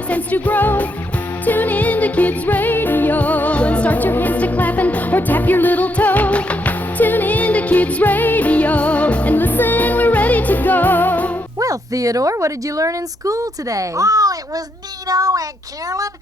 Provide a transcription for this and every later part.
makes sense to grow. Tune in to Kids Radio and start your hands to clapping or tap your little toe. Tune in to Kids Radio and listen, we're ready to go. Well, Theodore, what did you learn in school today? Oh, it was neato, Aunt Carolyn.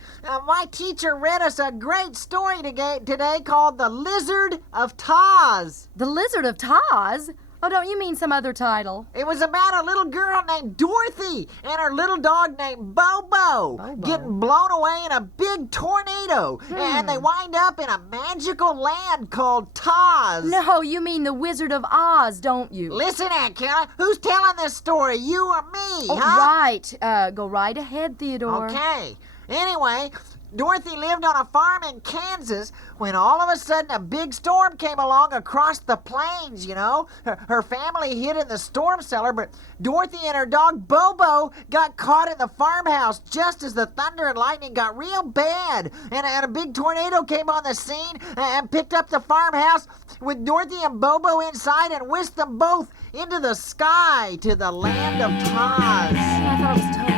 My teacher read us a great story today called The Lizard of Toz. The Lizard of Toz? Oh, don't you mean some other title? It was about a little girl named Dorothy and her little dog named Bobo getting blown away in a big tornado. And they wind up in a magical land called Toz. No, you mean the Wizard of Oz, don't you? Listen, Aunt Carolyn, who's telling this story, you or me, Oh, huh? right. Go right ahead, Theodore. Okay. Anyway, Dorothy lived on a farm in Kansas when all of a sudden a big storm came along across the plains, you know. Her family hid in the storm cellar, but Dorothy and her dog Bobo got caught in the farmhouse just as the thunder and lightning got real bad. And a big tornado came on the scene and picked up the farmhouse with Dorothy and Bobo inside and whisked them both into the sky to the land of Toz. I thought it was Toto.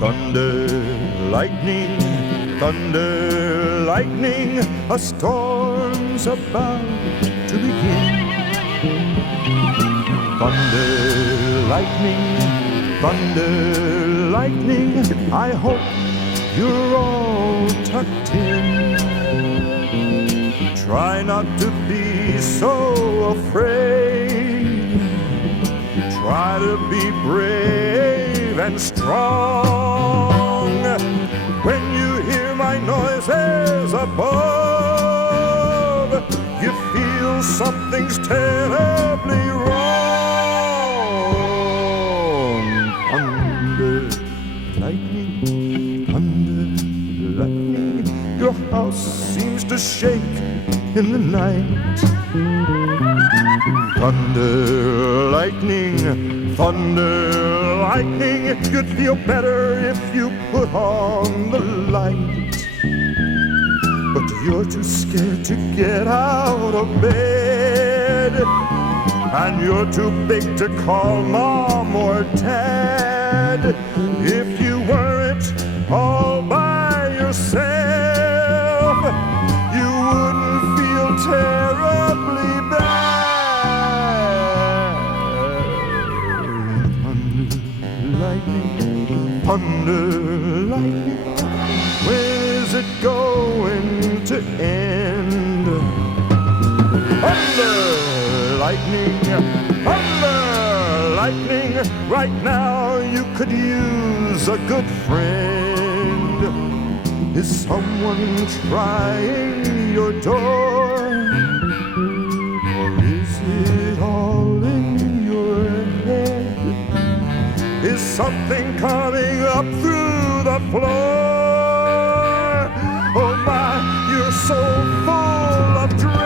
Thunder, lightning, a storm's about to begin. Thunder, lightning, I hope you're all tucked in. Try not to be so afraid. Try to be brave and strong. When you hear my noises above, you feel something's terribly wrong. Thunder, lightning, your house seems to shake in the night. Thunder, lightning, you'd feel better if you put on the light. But you're too scared to get out of bed, and you're too big to call Mom or Dad. If you weren't all by yourself, you wouldn't feel terribly bad. Thunder, lightning, when is it going to end? Thunder, lightning, right now you could use a good friend. Is someone trying your door? Or is it all in your head? Is something coming up through the floor? Oh my, you're so full of dread.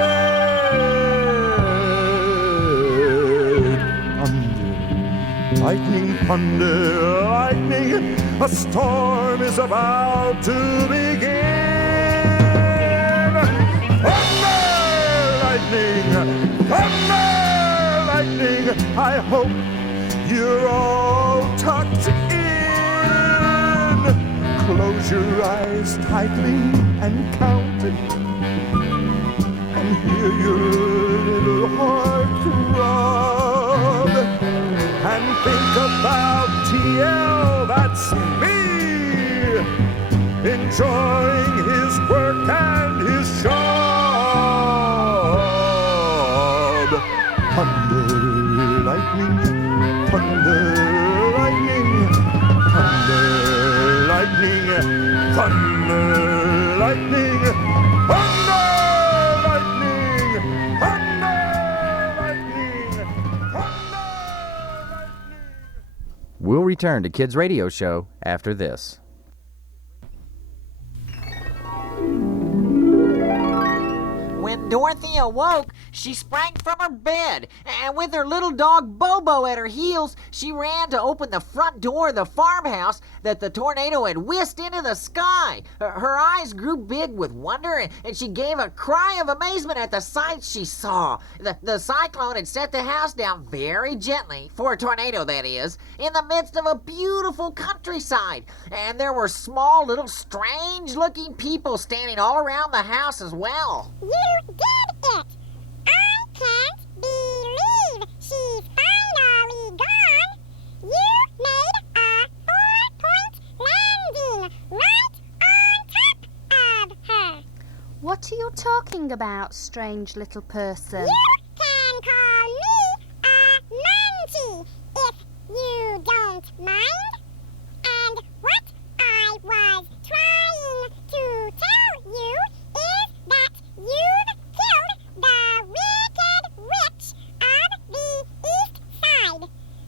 Thunder, lightning, a storm is about to begin. Thunder, lightning, I hope you're all tucked in. Close your eyes tightly and count it, and hear your little heart throb, and think about TL, that's me, enjoying his work and his job. Thunder, lightning, thunder, lightning, thunder, lightning, thunder, lightning, thunder, lightning, thunder, lightning, thunder, lightning. We'll return to Kids Radio Show after this. When When Dorothy awoke, she sprang from her bed, and with her little dog Bobo at her heels, she ran to open the front door of the farmhouse that the tornado had whisked into the sky. Her eyes grew big with wonder, and she gave a cry of amazement at the sights she saw. The cyclone had set the house down very gently, for a tornado that is, in the midst of a beautiful countryside, and there were small little strange-looking people standing all around the house as well. You did it! I can't believe she's finally gone! You made a 4-point landing right on top of her! What are you talking about, strange little person? You can call me a Munchie if you don't mind. And what I was trying to tell you is that you've killed the wicked witch of the East Side.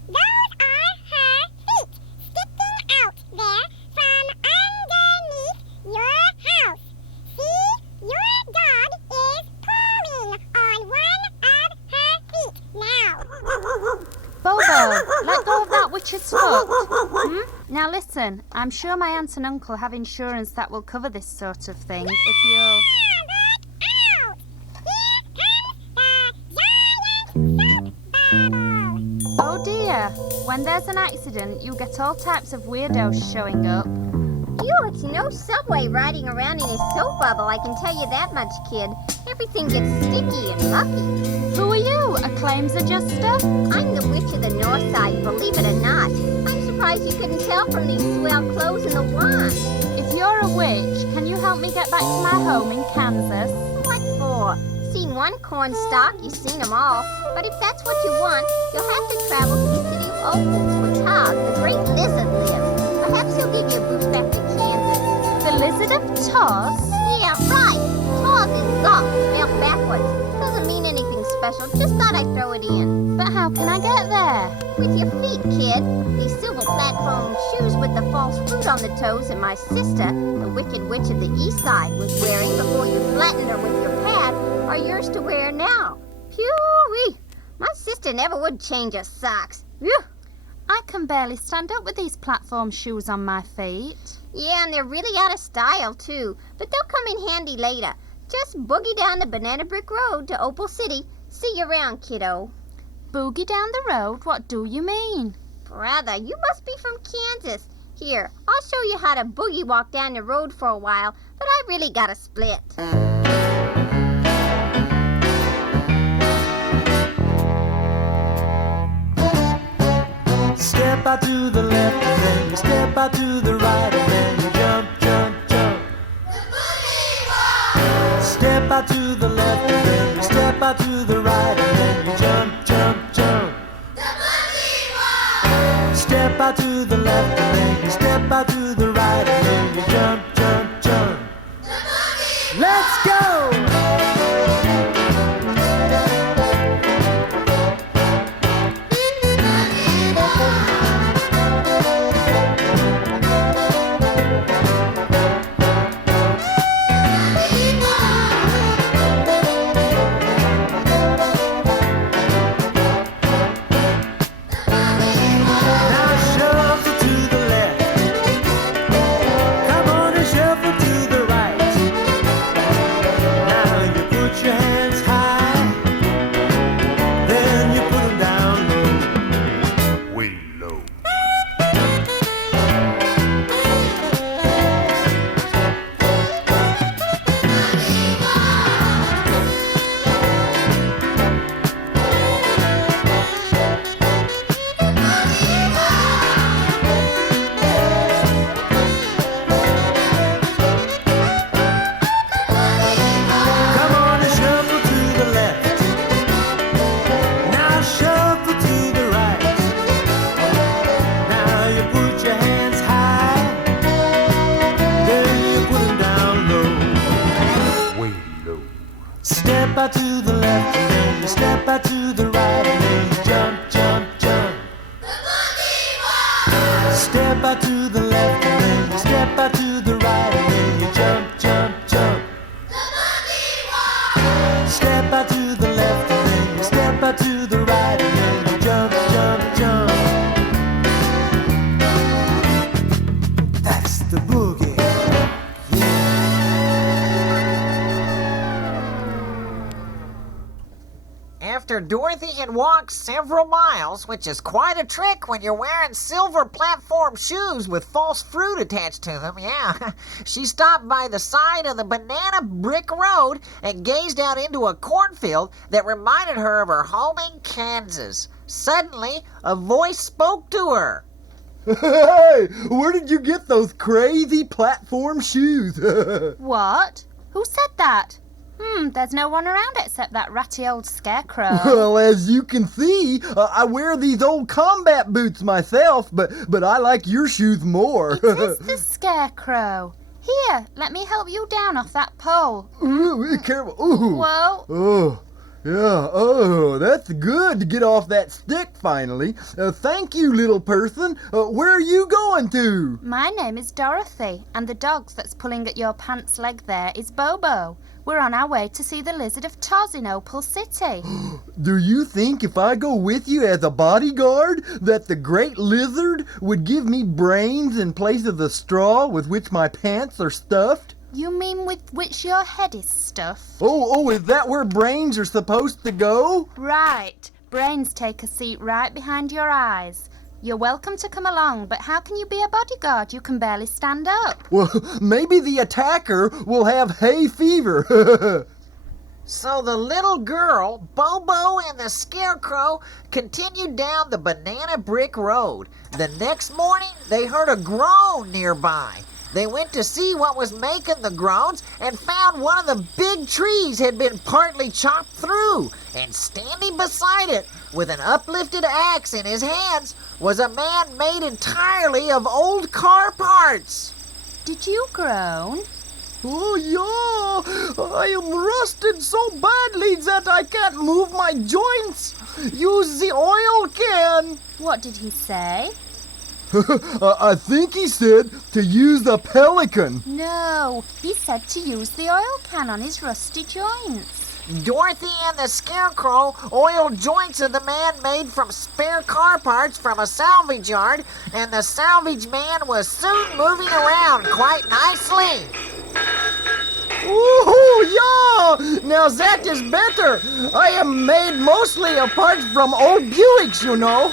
Those are her feet sticking out there from underneath your house. See, your dog is pulling on one of her feet now. Bobo, let go of that witch's foot. Now listen, I'm sure my aunt and uncle have insurance that will cover this sort of thing if you'll... Oh dear, when there's an accident, you get all types of weirdos showing up. Phew, it's no subway riding around in a soap bubble, I can tell you that much, kid. Everything gets sticky and mucky. Who are you, a claims adjuster? I'm the witch of the Northside, believe it or not. I'm surprised you couldn't tell from these swell clothes and the wand. If you're a witch, can you help me get back to my home in Kansas? What for? Seen one corn stalk, you've seen them all. But if that's what you want, you'll have to travel to the city of Opals, where Toz, the great lizard, lives. Perhaps he'll give you a boost back to Kansas. The Lizard of Toz? Yeah, right. Toz is Zoth, spelled backwards. Doesn't mean anything special, just thought I'd throw it in. But how can I get there? With your feet, kid. These silver platform shoes with the false fruit on the toes that my sister, the Wicked Witch of the East Side, was wearing before you flattened her with your pad are yours to wear now. Phew-wee! My sister never would change her socks. Phew! I can barely stand up with these platform shoes on my feet. Yeah, and they're really out of style, too. But they'll come in handy later. Just boogie down the Banana Brick Road to Opal City. See you around, kiddo. Boogie down the road? What do you mean? Brother, you must be from Kansas. Here, I'll show you how to boogie walk down the road for a while, but I really gotta split. Step out to the left and then you step out to the right and then you jump, jump, jump. The boogie walk. Step out to the left and then you step out to the right and then you jump, jump, jump. The boogie walk. Step out to the left and then you step out to the right and then you jump, jump, jump. The boogie walk. Let's go! After Dorothy had walked several miles, which is quite a trick when you're wearing silver platform shoes with false fruit attached to them, yeah, she stopped by the side of the banana brick road and gazed out into a cornfield that reminded her of her home in Kansas. Suddenly, a voice spoke to her. Hey, where did you get those crazy platform shoes? What? Who said that? There's no one around except that ratty old Scarecrow. Well, as you can see, I wear these old combat boots myself, but I like your shoes more. It is the Scarecrow. Here, let me help you down off that pole. Ooh, be careful. Ooh. Whoa. Oh, yeah. Oh, that's good to get off that stick finally. Thank you, little person. Where are you going to? My name is Dorothy, and the dog that's pulling at your pants leg there is Bobo. We're on our way to see the Lizard of Toz in Opal City. Do you think if I go with you as a bodyguard that the great lizard would give me brains in place of the straw with which my pants are stuffed? You mean with which your head is stuffed? Oh, is that where brains are supposed to go? Right. Brains take a seat right behind your eyes. You're welcome to come along, but how can you be a bodyguard? You can barely stand up. Well, maybe the attacker will have hay fever. So the little girl, Bobo, and the Scarecrow continued down the banana brick road. The next morning, they heard a groan nearby. They went to see what was making the groans and found one of the big trees had been partly chopped through. And standing beside it, with an uplifted axe in his hands, was a man made entirely of old car parts. Did you groan? Oh, yeah. I am rusted so badly that I can't move my joints. Use the oil can. What did he say? I think he said to use the pelican. No, he said to use the oil can on his rusty joints. Dorothy and the Scarecrow oiled joints of the man made from spare car parts from a salvage yard, and the Salvage Man was soon moving around quite nicely. Ooh, yeah! Now that is better. I am made mostly of parts from old Buicks, you know.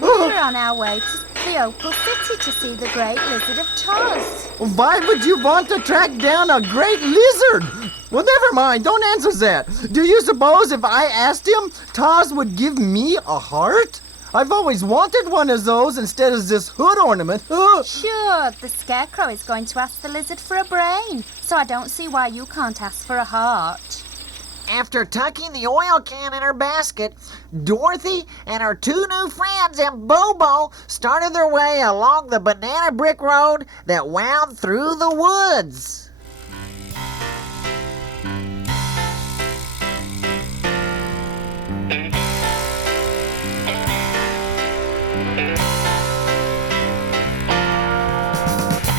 We're on our way to the Opal City to see the great Lizard of Toz. Why would you want to track down a great lizard? Well, never mind. Don't answer that. Do you suppose if I asked him, Toz would give me a heart? I've always wanted one of those instead of this hood ornament. Sure, the Scarecrow is going to ask the lizard for a brain, so I don't see why you can't ask for a heart. After tucking the oil can in her basket, Dorothy and her two new friends and Bobo started their way along the banana brick road that wound through the woods.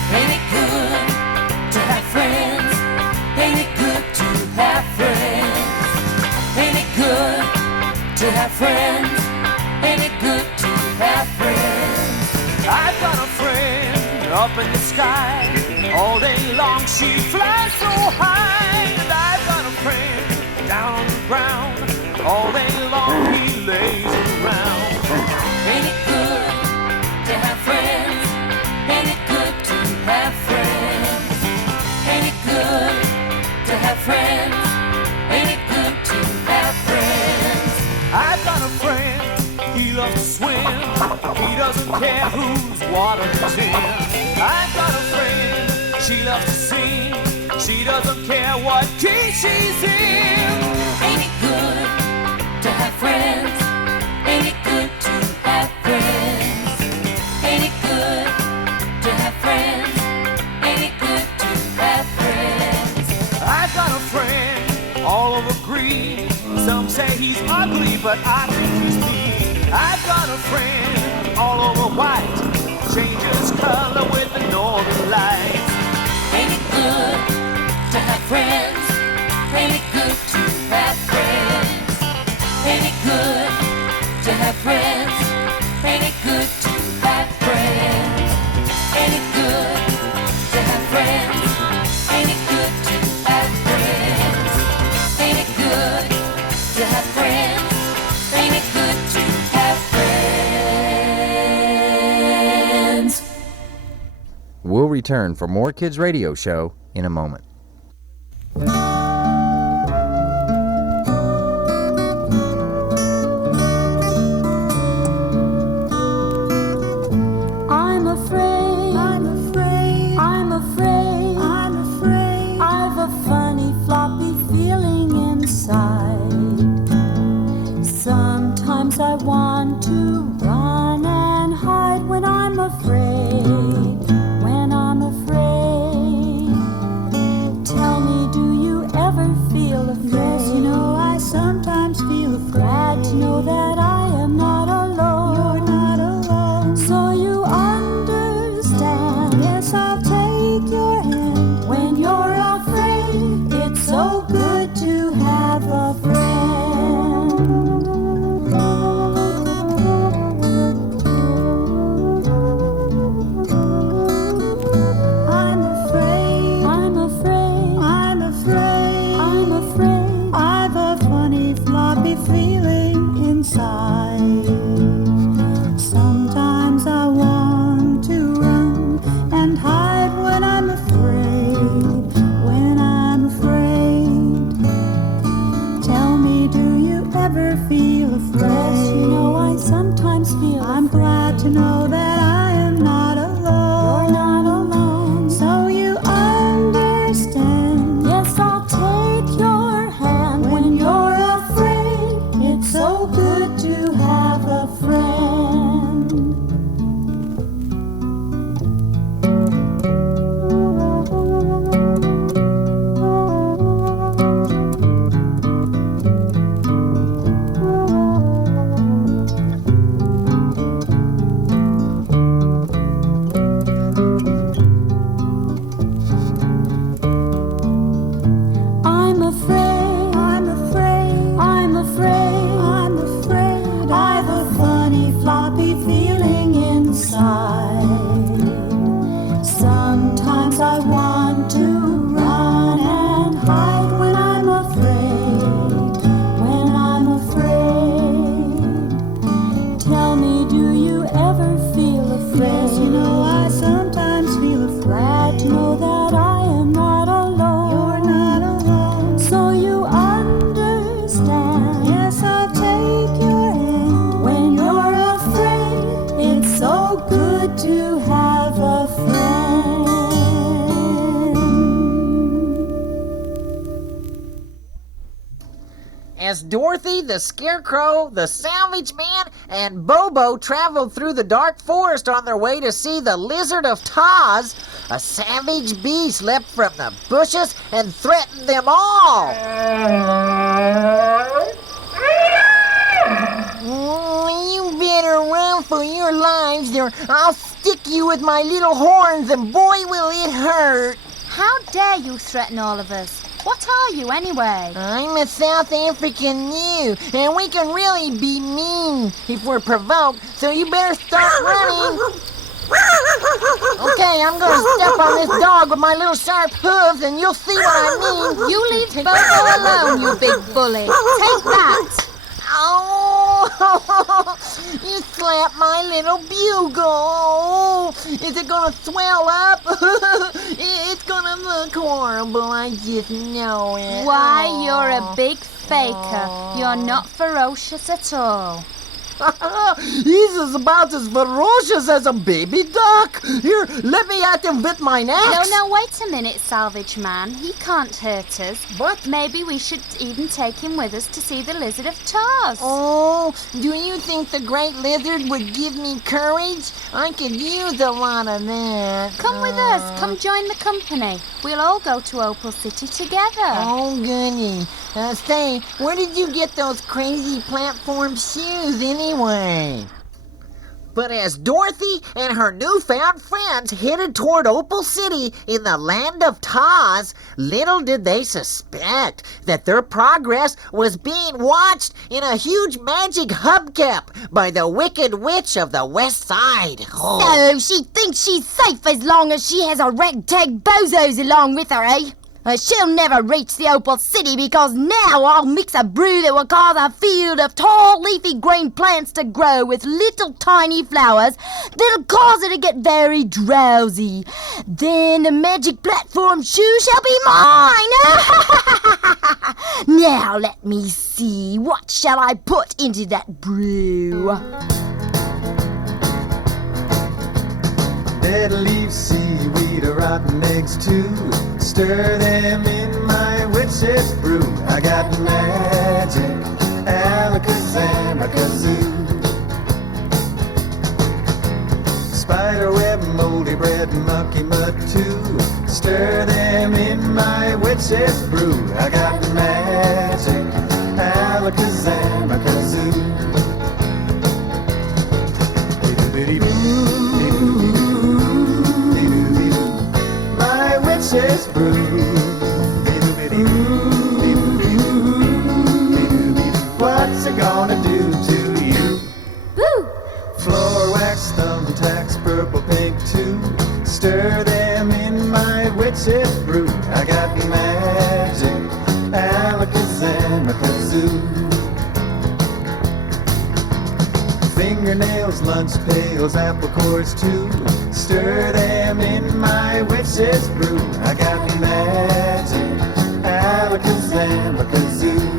Ain't it good to have friends? Ain't it good to have friends? Ain't it good to have friends? Ain't it good to have friends? I've got a friend up in the sky. All day long she flies so high. And I've got a friend down on the ground. All day long he lays around. Ain't it good to have friends? Ain't it good to have friends? Ain't it good to have friends? Ain't it good to have friends? I've got a friend, he loves to swim. He doesn't care whose water he's in. I've got a friend, she loves to sing. She doesn't care what key she's in. Ain't it good to have friends? Ain't it good to have friends? Ain't it good to have friends? Ain't it good to have friends? I've got a friend all over green. Some say he's ugly, but I think he's mean. I've got a friend all over white. Changes color with the northern lights. Ain't it good to have friends? Ain't it good to have friends? Ain't it good to have friends? Ain't it good to have friends? Ain't it good to have friends? Ain't it good to have friends? Ain't it good to have friends? We'll return for more Kids Radio Show in a moment. I'm afraid, I'm afraid, I'm afraid, I'm afraid. I've a funny floppy feeling inside. Sometimes I want to run and hide when I'm afraid, when I'm afraid. Tell me, do you ever feel afraid? Yes, you know I sometimes feel afraid. Glad to know that I am not alone. You're not alone. So you understand. Yes, I'll take your hand. When you're afraid, it's so good to have a friend. I'm afraid, I'm afraid, I'm afraid, I'm afraid. I've a funny floppy feeling inside. Sometimes I want to run and hide when I'm afraid, when I'm afraid. Tell me, do you ever feel afraid? Yes, you know I sometimes feel I'm glad to know that I am not alone. You're not alone. So you understand. Yes, I'll take your hand. When you're afraid, it's so good to have a friend. I'm afraid, I'm afraid, I'm afraid, I'm afraid. I've a funny floppy feeling inside. Sometimes I want to run and hide when I'm afraid, when I'm afraid. Tell me, do you ever feel afraid? Yes, you know I sometimes feel afraid. Glad to know that I am not alone. You're not alone. So you understand. Yes, I'll take your hand. When you're afraid, it's so good to have a friend. As Dorothy, the Scarecrow, the Salvage Man, and Bobo traveled through the dark forest on their way to see the Lizard of Toz, a savage beast leapt from the bushes and threatened them all. You better run for your lives or I'll stick you with my little horns and boy will it hurt. How dare you threaten all of us? What are you anyway? I'm a South African Gnu, and we can really be mean if we're provoked, so you better start running. Okay, I'm gonna step on this dog with my little sharp hooves, and you'll see what I mean. You leave Bobo alone, you big bully. Take that. Oh, you slapped my little bugle. Is it gonna swell up? It's gonna look horrible, I just know it. Why, you're a big faker. You're not ferocious at all. He's about as ferocious as a baby duck. Here, let me at him with my axe. No, wait a minute, Salvage Man. He can't hurt us. What? Maybe we should even take him with us to see the Lizard of Toz. Oh, do you think the great lizard would give me courage? I could use a lot of that. Come with us. Come join the company. We'll all go to Opal City together. Oh, goody. Say, where did you get those crazy platform shoes anyway? But as Dorothy and her newfound friends headed toward Opal City in the land of Toz, little did they suspect that their progress was being watched in a huge magic hubcap by the Wicked Witch of the Westside. Oh. So she thinks she's safe as long as she has a ragtag bozos along with her, eh? She'll never reach the Opal City because now I'll mix a brew that will cause a field of tall, leafy green plants to grow with little tiny flowers that'll cause her to get very drowsy. Then the magic platform shoe shall be mine. Now let me see. What shall I put into that brew? Dead leaves, seaweed, rotten eggs too. Stir them in my witch's brew. I got magic, alakazam, kazoo. Spiderweb, moldy bread, mucky mud too. Stir them in my witch's brew. I got magic, alakazam, kazoo. My witch's brew. What's it gonna do to you? Boo! Floor wax, thumbtacks, purple, pink too. Stir them in my witch's brew. I got magic, alakazam, kazoo. Fingernails, lunch pails, apple cores too. Stir them in my witch's brew. I got magic, alakazam, kazoo.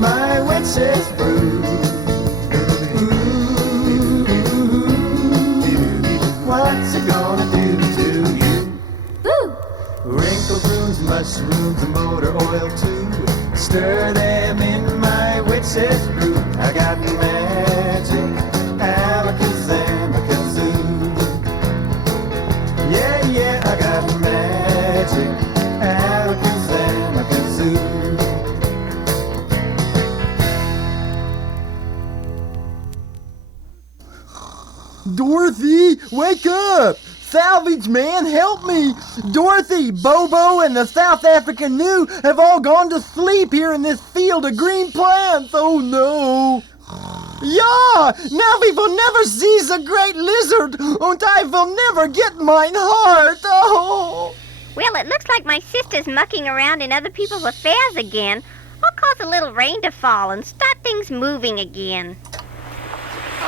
My witch's brew. What's it gonna do to you? Boo! Wrinkle prunes, mushrooms, and motor oil too. Stir them in my witch's brew. I got magic, alakazam, kazoo. Yeah, yeah, I got magic, alakazam, kazoo. Dorothy, wake up! Salvage Man, help me! Dorothy, Bobo, and the South African Gnu have all gone to sleep here in this field of green plants. Oh no! Ja! Now we will never see the great lizard, and I will never get mine heart. Oh! Well, it looks like my sister's mucking around in other people's affairs again. I'll cause a little rain to fall and start things moving again.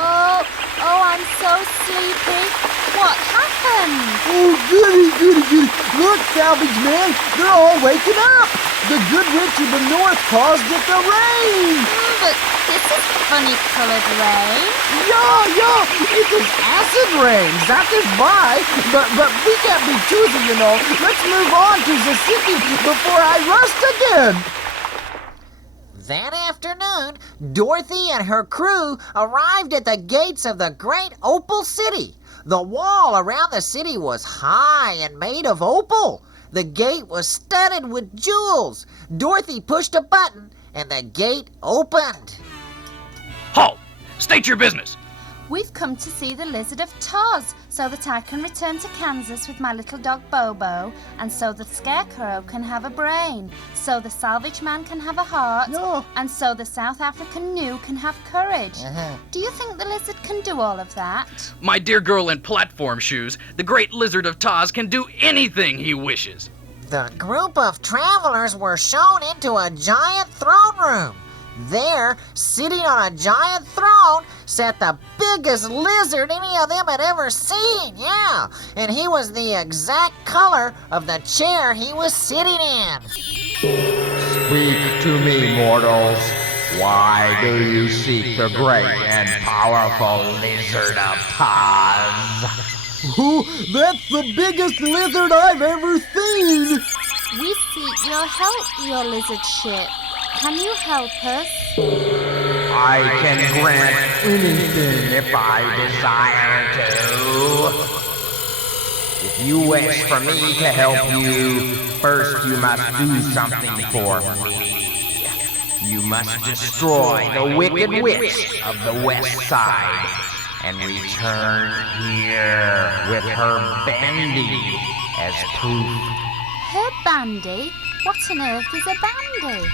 Oh, I'm so sleepy. What happened? Oh, goody. Look, Salvage Man, they're all waking up. The good witch of the north caused it to rain. But this is funny-colored rain. Yeah, it is acid rain, that is why. But we can't be choosy, you know. Let's move on to the city before I rust again. That afternoon, Dorothy and her crew arrived at the gates of the great Opal City. The wall around the city was high and made of opal. The gate was studded with jewels. Dorothy pushed a button and the gate opened. Halt! State your business. We've come to see the Lizard of Toz so that I can return to Kansas with my little dog Bobo, and so the Scarecrow can have a brain, so the Salvage Man can have a heart, No. and so the South African Gnu can have courage. Do you think the lizard can do all of that? My dear girl in platform shoes, the great Lizard of Toz can do anything he wishes. The group of travelers were shown into a giant throne room. There, sitting on a giant throne, sat the biggest lizard any of them had ever seen, yeah. And he was the exact color of the chair he was sitting in. Speak to me, mortals. Why do you seek the great and powerful Lizard of Toz? Oh, that's the biggest lizard I've ever seen. We seek your help, your lizard ship. Can you help us? I can grant anything if I desire to. If you wish for me to help you, first you must do something for me. You must destroy the wicked witch of the Westside and return here with her bandy as proof. Her bandy? What on earth is a bandy?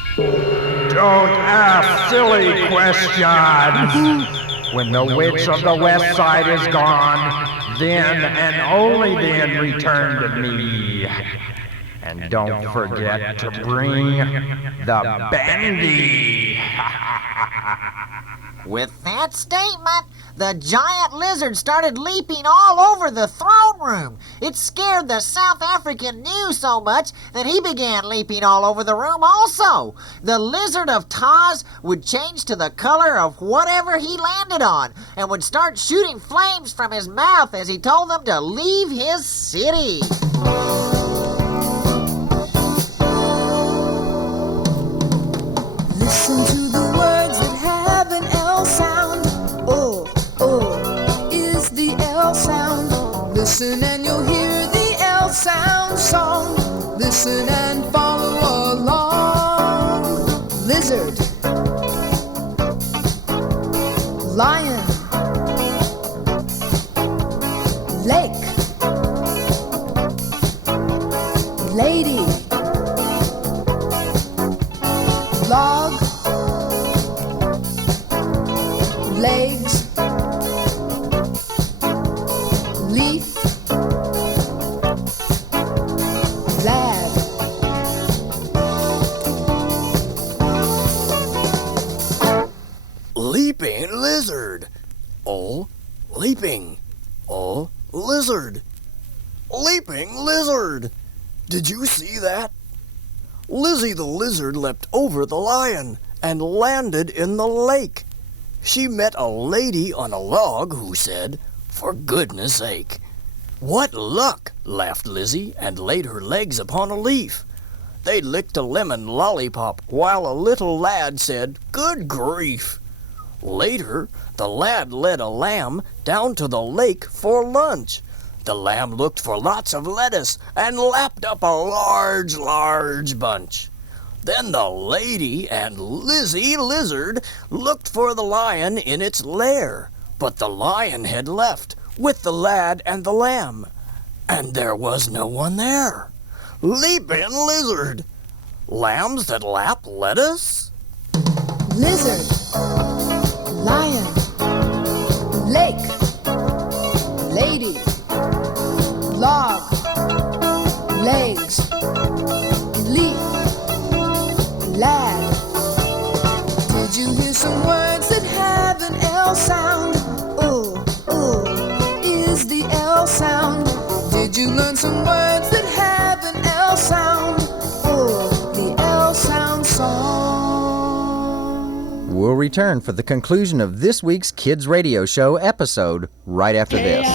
Don't ask silly questions. When the witch of the Westside is gone, then and only then return to me. And don't forget to bring the bandy. With that statement, the giant lizard started leaping all over the throne room. It scared the South African Gnu so much that he began leaping all over the room also. The Lizard of Toz would change to the color of whatever he landed on and would start shooting flames from his mouth as he told them to leave his city. Listen to the words that have an L sound. Oh, oh, is the L sound. Listen and you'll hear the L sound song. Listen and follow along. Lizard, lion, lake, lady, log, legs, leaf, lad. Leaping lizard. Oh, leaping. Oh, lizard. Leaping lizard. Did you see that? Lizzie the lizard leapt over the lion and landed in the lake. She met a lady on a log who said, "For goodness sake." "What luck!" laughed Lizzie and laid her legs upon a leaf. They licked a lemon lollipop while a little lad said, "Good grief." Later, the lad led a lamb down to the lake for lunch. The lamb looked for lots of lettuce and lapped up a large, large bunch. Then the lady and Lizzie Lizard looked for the lion in its lair, but the lion had left with the lad and the lamb, and there was no one there. Leaping lizard. Lambs that lap lettuce? Lizard, lion, lake, lady, log, legs, leaf, lad. Did you hear some words that have an L sound? Oh, oh, is the L sound. Did you learn some words that have an L sound? Oh, the L sound song. We'll return for the conclusion of this week's Kids Radio Show episode right after this.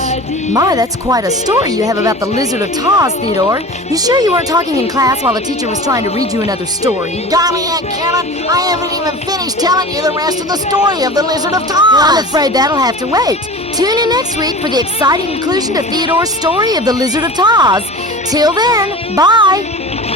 My, that's quite a story you have about the Lizard of Toz, Theodore. You sure you weren't talking in class while the teacher was trying to read you another story? Golly, Aunt Carolyn, I haven't even finished telling you the rest of the story of the Lizard of Toz. Well, I'm afraid that'll have to wait. Tune in next week for the exciting conclusion to Theodore's story of the Lizard of Toz. Till then, bye.